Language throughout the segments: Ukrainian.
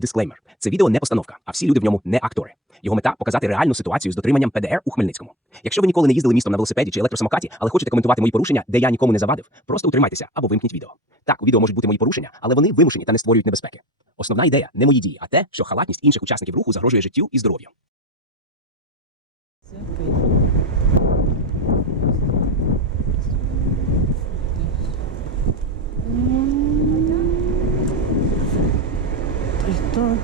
Дисклеймер: це відео не постановка, а всі люди в ньому не актори. Його мета показати реальну ситуацію з дотриманням ПДР у Хмельницькому. Якщо ви ніколи не їздили містом на велосипеді чи електросамокаті, але хочете коментувати мої порушення, де я нікому не завадив, просто утримайтеся або вимкніть відео. Так, у відео можуть бути мої порушення, але вони вимушені та не створюють небезпеки. Основна ідея не мої дії, а те, що халатність інших учасників руху загрожує життю і здоров'ю. Та й то.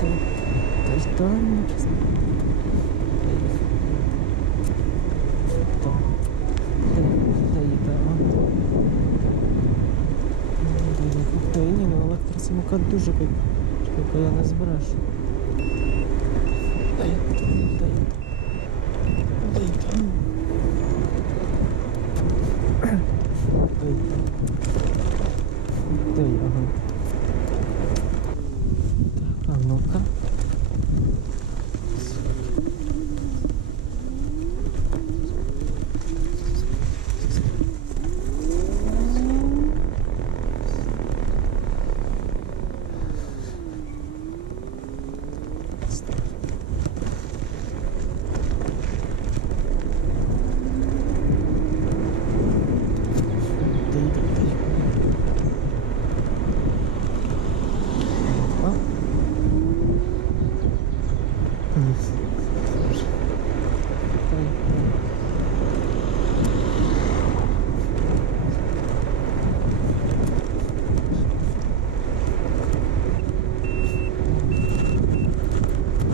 Та й- Та й то. ну, чесно. То. Та й- та й то. Та й не купи, ні, ну кай- Тільки я. Та й та й та й. Та й та. Та й та. Та й, ага. Так, а ну-ка. Дай, дай, дай. А? М. Дай, дай.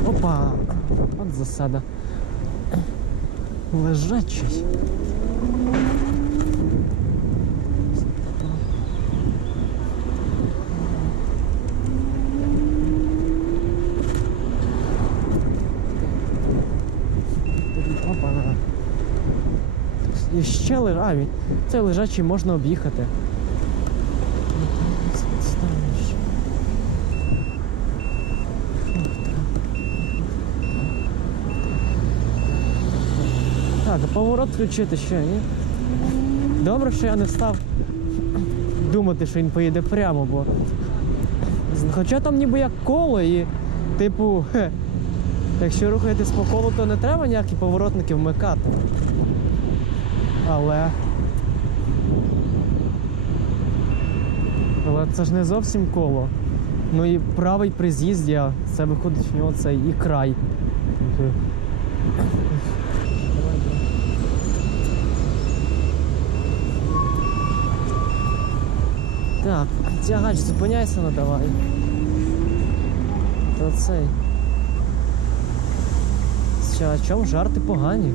Опа! От засада. Лежачий. Ще лежа. Цей лежачий можна об'їхати. Ну, там станеш. Ух ти. Так, а поворот включити ще, ні? Добре, що я не став думати, що він поїде прямо, бо. Хоча там ніби як коло і, типу, хе, якщо рухаєтесь по колу, то не треба ніякі поворотники вмикати. Але. Але це ж не зовсім коло. Ну і правий при з'їзді, це виходить в нього цей і край. Давай, давай. Так, тягач, зупиняйся, ну давай. То цей. А чому жарти погані?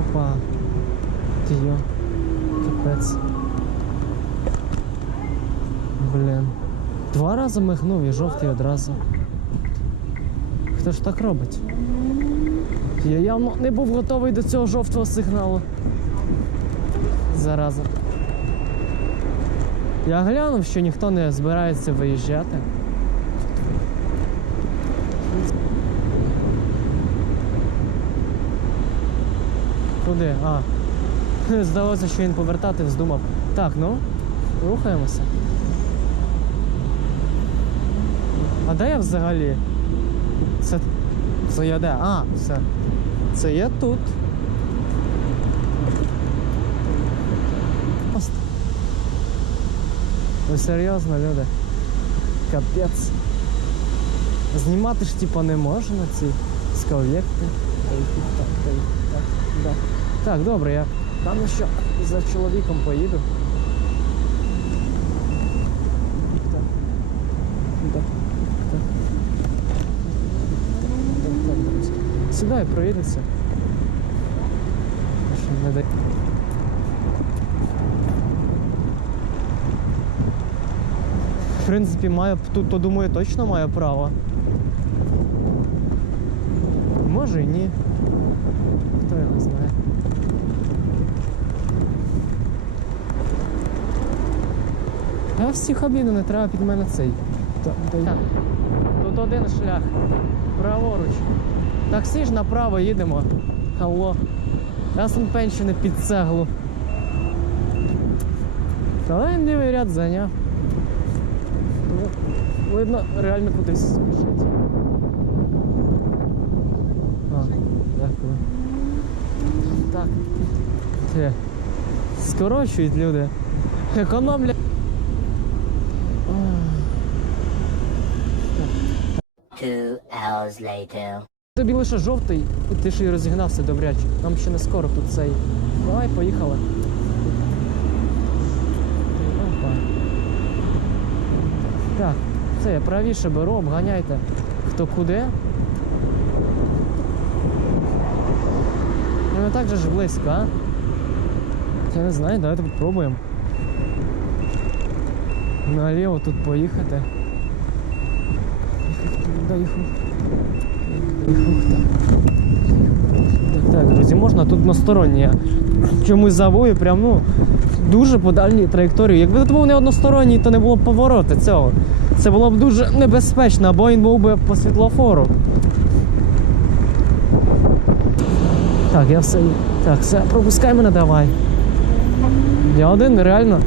Опа. Ти йо. Капець. Блін. Два рази мигнув і жовтий одразу. Хто ж так робить? Я явно не був готовий до цього жовтого сигналу. Зараза. Я глянув, що ніхто не збирається виїжджати. Куди? А. Здалося, що він повертати вздумав. Так, ну, рухаємося. А де я взагалі? Це. Це я де? А, все. Це я тут. Ви серйозно, люди? Капець. Знімати ж типа не можна ці скалєкти. Так. Так, добре, я там ще за чоловіком поїду. Так. Так. Так. Так, так, друзі. Сідай, проїдеться. В принципі, має тут, то думаю, точно має право. Може і ні. Хто його знає. А всіх обіду не треба під мене цей. Та- та Тут один шлях. Праворуч. Таксі ж направо їдемо. Алло. Ясен пенщини під цеглу. Але лівий ряд зайняв. Видно, реально кудись спішить. А, дякую. Так. Те. Скорочують люди. Економлять. Two hours later. Тобі лише жовтий, і ти ще й розігнався добряче. Нам ще не скоро тут цей. Давай, поїхали. Опа. Так, це правіше беру, обганяйте. Хто куди. Ну не так же ж близько, а? Я не знаю, давайте попробуємо. Наліво тут поїхати. Доїхав. Так. Так, друзі, можна тут односторонні. Чомусь завою, прям, ну, дуже по дальній траєкторії. Якби тут був не односторонній, то не було б повороту цього. Це було б дуже небезпечно, або він був би по світлофору. Так, я все. Так, все, пропускай мене давай. Я один реально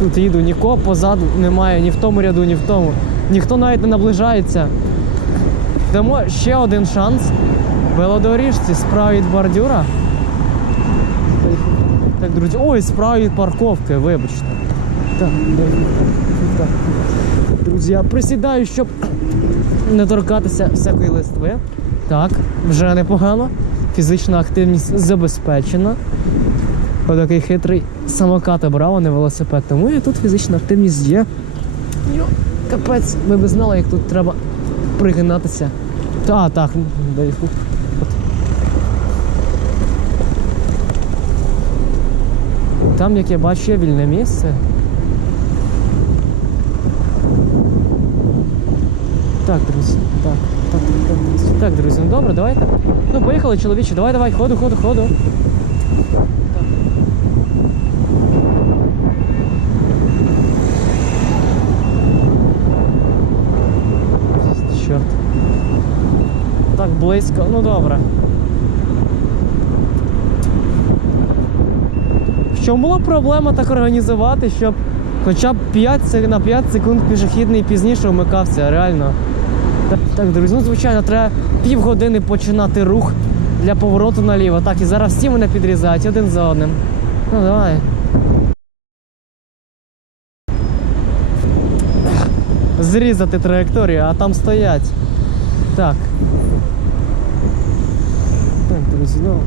тут їду, нікого позаду немає, ні в тому ряду, ні в тому. Ніхто навіть не наближається. Дамо ще один шанс. Велодоріжці справа бордюра. Так, друзі. Ой, справа парковки, вибачте. Так, так. Друзі, я присідаю, щоб не торкатися всякої листви. Так, вже непогано. Фізична активність забезпечена. Отакий хитрий самокат обрав, а не велосипед. Тому і тут фізична активність є. Йо, капець, ви б знали, як тут треба пригинатися. Та, так, дай. Там, як я бачу, є вільне місце. Так, друзі, так, так, так. Так, друзі, ну добре, давайте. Ну, поїхали, чоловічі, давай, давай, ходу, ходу, ходу. Чорт. Так близько, ну добре. Чому була проблема так організувати, щоб хоча б 5, на 5 секунд пішохідний пізніше вмикався, реально. Так, так, друзі, ну звичайно, треба півгодини починати рух для повороту наліво. Так, і зараз всі мене підрізають один за одним. Ну давай. Зрізати траєкторію, а там стоять. Так. Так, друзі, ну.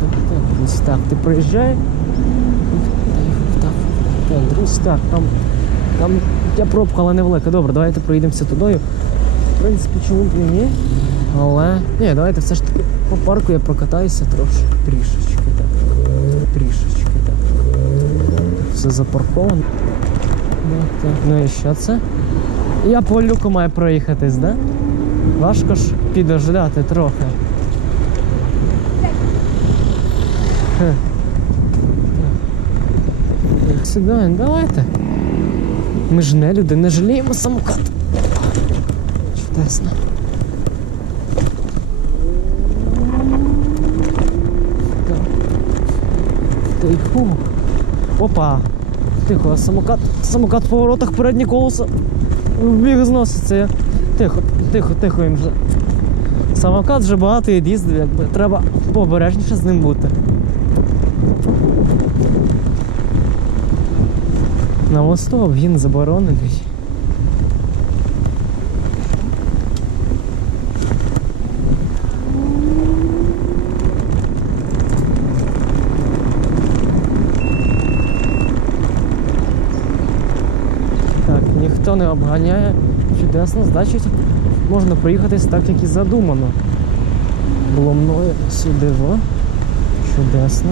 Так, так, ти приїжджай. Так, так, так, там, там я пробка, але невелика. Добре, давайте проїдемося тудою. В принципі, чому б і ні. Але. Ні, давайте все ж таки по парку я прокатаюся трошки. Трішечки, так. Трішечки, так. Все запарковано. Ну і що це? Я по люку маю проїхатись, да? Важко ж підождати трохи. Сідаємо, давайте. Ми ж не люди, не жаліємо самокат. Чудесно. Тихо. Опа. Тихо, самокат, самокат в поворотах переднє колесо в біг зноситься. Я- Тихо, тихо, тихо їм вже. Самокат вже багато їздив, якби треба пообережніше з ним бути. На мосту обгін заборонений. Так, ніхто не обганяє. Чудесно, значить, можна проїхатись так, як і задумано. Було мною сюди во. Чудесно.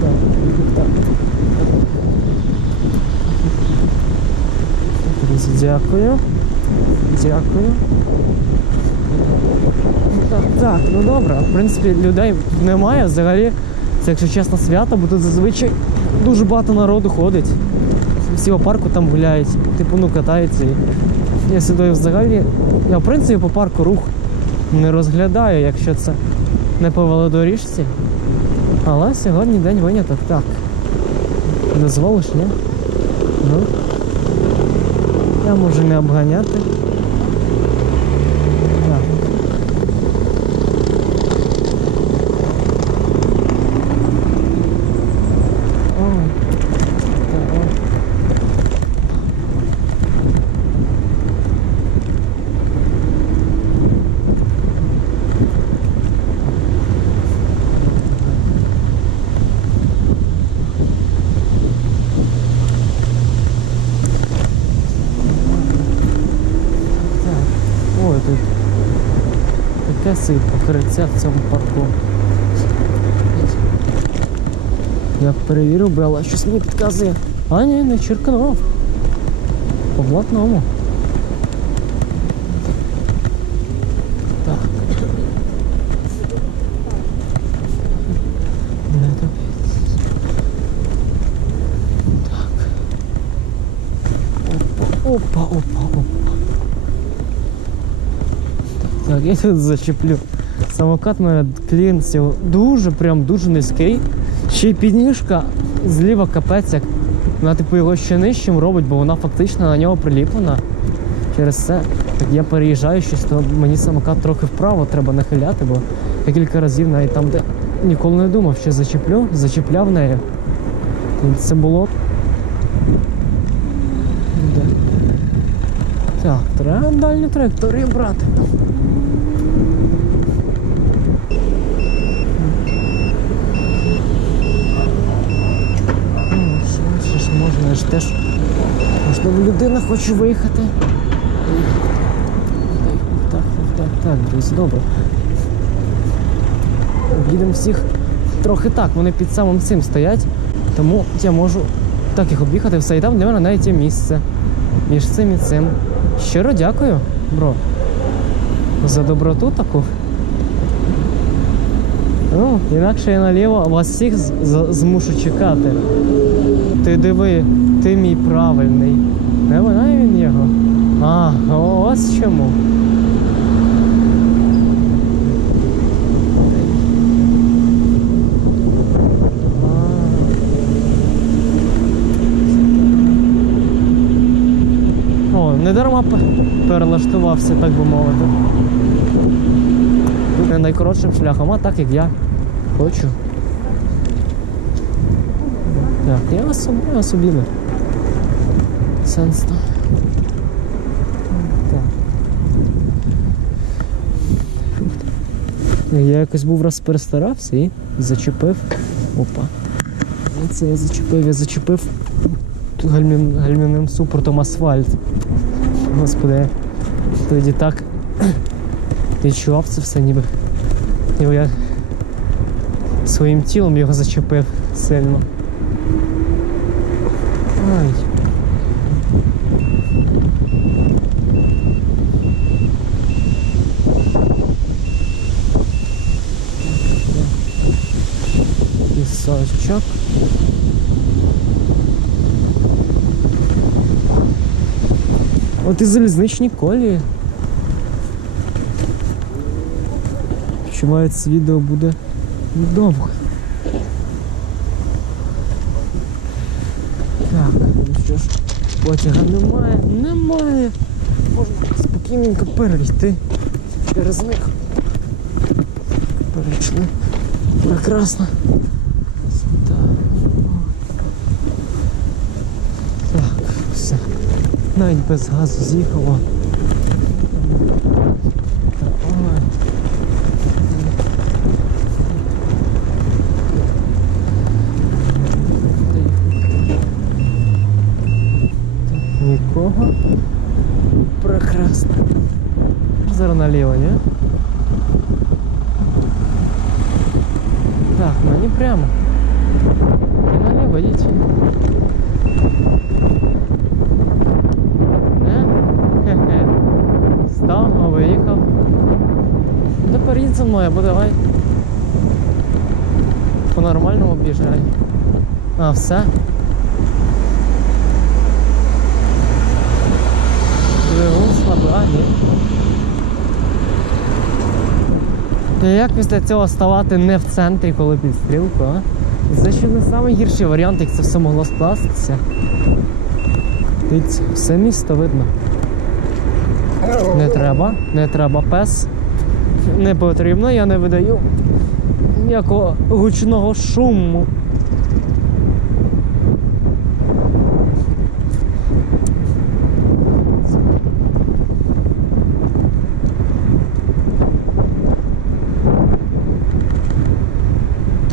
Так, так. Дякую. Дякую. Так, так, ну добре. В принципі, людей немає взагалі. Це, якщо чесно, свято, бо тут зазвичай дуже багато народу ходить. Всі по парку там гуляють, типу, ну катаються. Я сюди взагалі, я в принципі по парку рух не розглядаю, якщо це не по велодоріжці. Але сьогодні день виняток. Так. Дозволиш, ні? Ну. Я можу не обганяти. Так. О, так, о. Так. Ой, тут таке собі покриття в цьому парку. Я перевірив би, але щось мені підказує. А ні, не черкнув. По блатному. Так. Не так. Так. Опа, опа, опа, опа. Так, я тут зачеплю. Самокат мене клін цього дуже, прям дуже низький. Ще й підніжка зліва капець, як вона типу його ще нижчим робить, бо вона фактично на нього приліплена. Через це так я переїжджаю щось, то мені самокат трохи вправо треба нахиляти, бо я кілька разів навіть там, де ніколи не думав, що зачеплю, зачепляв нею. Це було. Так, треба дальню траєкторію брати. Ну, що, що ж можна, я ж теж. Можливо, людина хоче виїхати. Так, так, так, друзі, добре. Об'їдемо всіх трохи так, вони під самим цим стоять, тому я можу так їх об'їхати все. І там для мене навіть є місце між цим і цим. Щиро дякую, бро. За доброту таку. Ну, інакше я наліво вас всіх змушу чекати. Ти диви, ти мій правильний. Не вона він його. А, ось чому. О, не дарма перелаштувався, так би мовити. Не найкоротшим шляхом, а так як я хочу. Так, я собі, я собі не. Сенс то. Так. Я якось був раз перестарався і зачепив. Опа. Це я зачепив, я зачепив гальмівним супортом асфальт. Господи, тоді так відчував це все ніби. Ніби я своїм тілом його зачепив сильно. Ай. Пісочок. От і залізничні колії. Це відео буде довго. Так, ну що ж, потяга немає, немає. Можна спокійненько перейти через них. Перейшли. Прекрасно. Так, все. Навіть без газу з'їхало. Та переїдь за мною, або давай. По нормальному об'їжджай. А, все. Двигун слабий, а ні. І як після цього ставати не в центрі, коли підстрілку, а? Це ще не найгірший варіант, як це все могло скластися. Дивіться, все місто видно. Не треба, не треба пес. Не потрібно, я не видаю ніякого гучного шуму.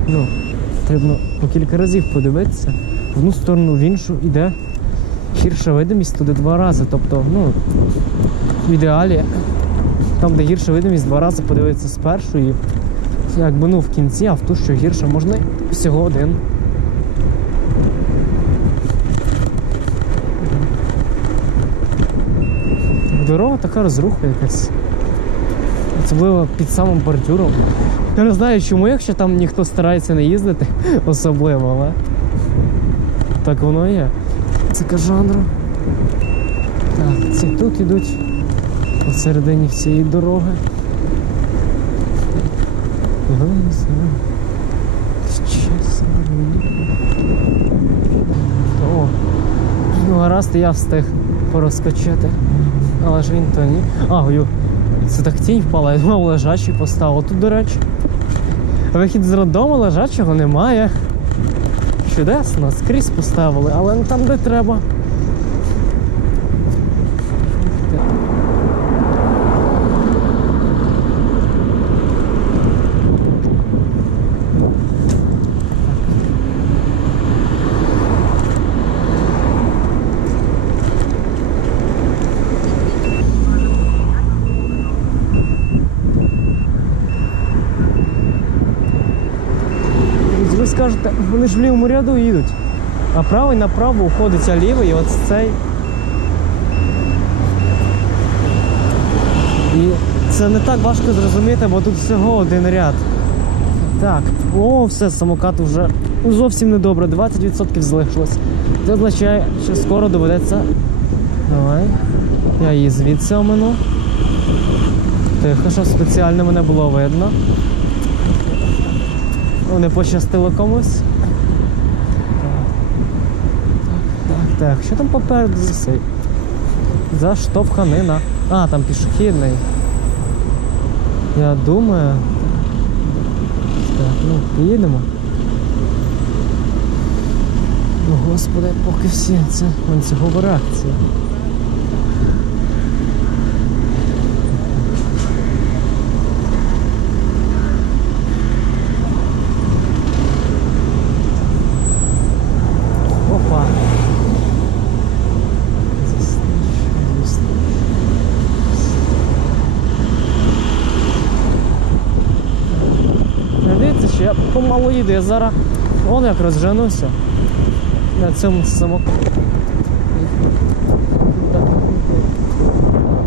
Ну, потрібно по кілька разів подивитися. В одну сторону, в іншу йде гірша видимість туди два рази. Тобто, ну, в ідеалі, там, де гірша видимість, два рази подивитися спершу і якби ну в кінці, а в ту, що гірше, можна всього один. Дорога така розруха якась. Особливо під самим бордюром. Я не знаю, чому, якщо там ніхто старається не їздити, особливо, але так воно є. Це кажанру. Так, ці тут ідуть посередині всієї дороги. Чесно. О, ну гаразд, я встиг порозкочити. Але ж він то ні. А, гою. Це так тінь впала, я думав лежачий поставив. Тут, до речі. Вихід з роддому лежачого немає. Чудесно, скрізь поставили, але там, де треба. Ви скажете, вони ж в лівому ряду їдуть. А правий направо уходить, а лівий, от цей. І це не так важко зрозуміти, бо тут всього один ряд. Так, о, все, самокат вже зовсім недобре, 20% залишилось. Це означає, що скоро доведеться. Давай. Я її звідси омину. Тихо, щоб спеціально мене було видно. Не пощастило комусь. Так. Що там попереду за цей? Заштовханина. А, там пішохідний. Я думаю. Так, ну, поїдемо. Ну, господи, поки всі, це ланцюгова реакція. Опа. Не дивіться, що я помалу їду, я зараз вон як розженуся на цьому самому.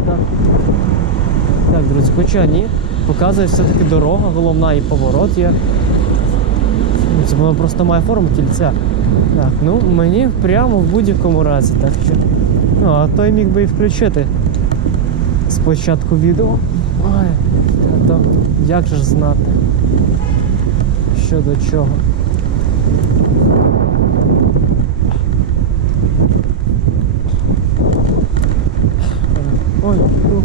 Так. Друзі, хоча ні. Показує все-таки дорога, головна і поворот є. Це воно просто має форму кільця. Так, ну мені прямо в будь-якому разі, так що. Ну, а той міг би і включити спочатку відео. Ой, то як же ж знати, що до чого. Ой, ну.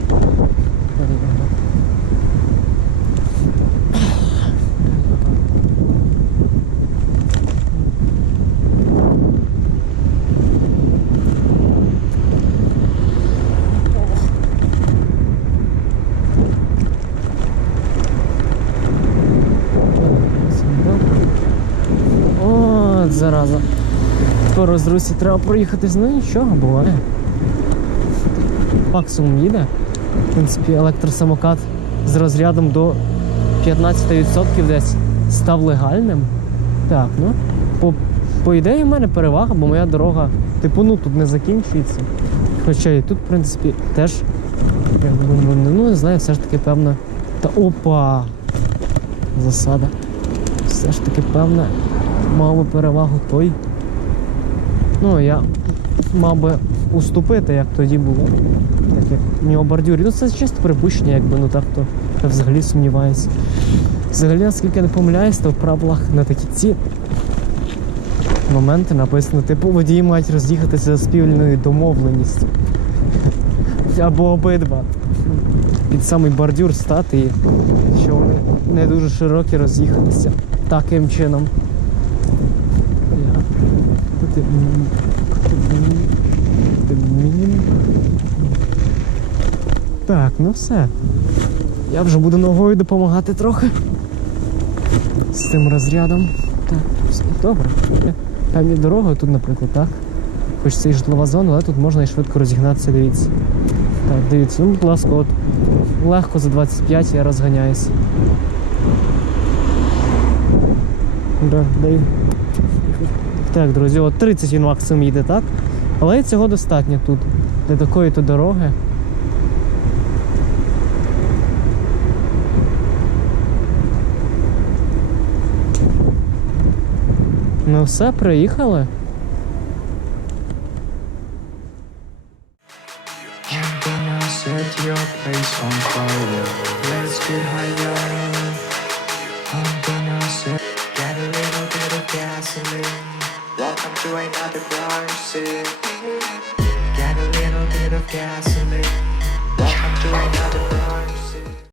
От зараза. По розрусі треба проїхати, ну нічого, буває. Максимум їде. В принципі, електросамокат з розрядом до 15% десь став легальним. Так, ну, по, по ідеї в мене перевага, бо моя дорога, типу, ну тут не закінчується. Хоча і тут, в принципі, теж, якби, ну, ну не знаю, все ж таки певна. Та опа! Засада. Все ж таки певна мав перевагу той. Ну, я мав би уступити, як тоді було. Так як в нього бордюр. Ну це чисто припущення, якби ну так то Я взагалі сумніваюся. Взагалі, наскільки я не помиляюсь, то в правилах на такі ці моменти написано, типу, водії мають роз'їхатися за спільною домовленістю. Або обидва. Під самий бордюр стати що вони не дуже широкі роз'їхатися таким чином. Я... Ти- м- ти- м- ти- м- Так, ну все. Я вже буду ногою допомагати трохи. З цим розрядом. Так, все добре. Є Певні дороги тут, наприклад, так. Хоч це і житлова зона, але тут можна і швидко розігнатися, дивіться. Так, дивіться, ну, будь ласка, от легко за 25 я розганяюсь. Да, даю. Так, друзі, от 30 він максимум їде, так? Але цього достатньо тут. Для такої то дороги. Ну все, приїхали. Your place on fire. Let's get higher.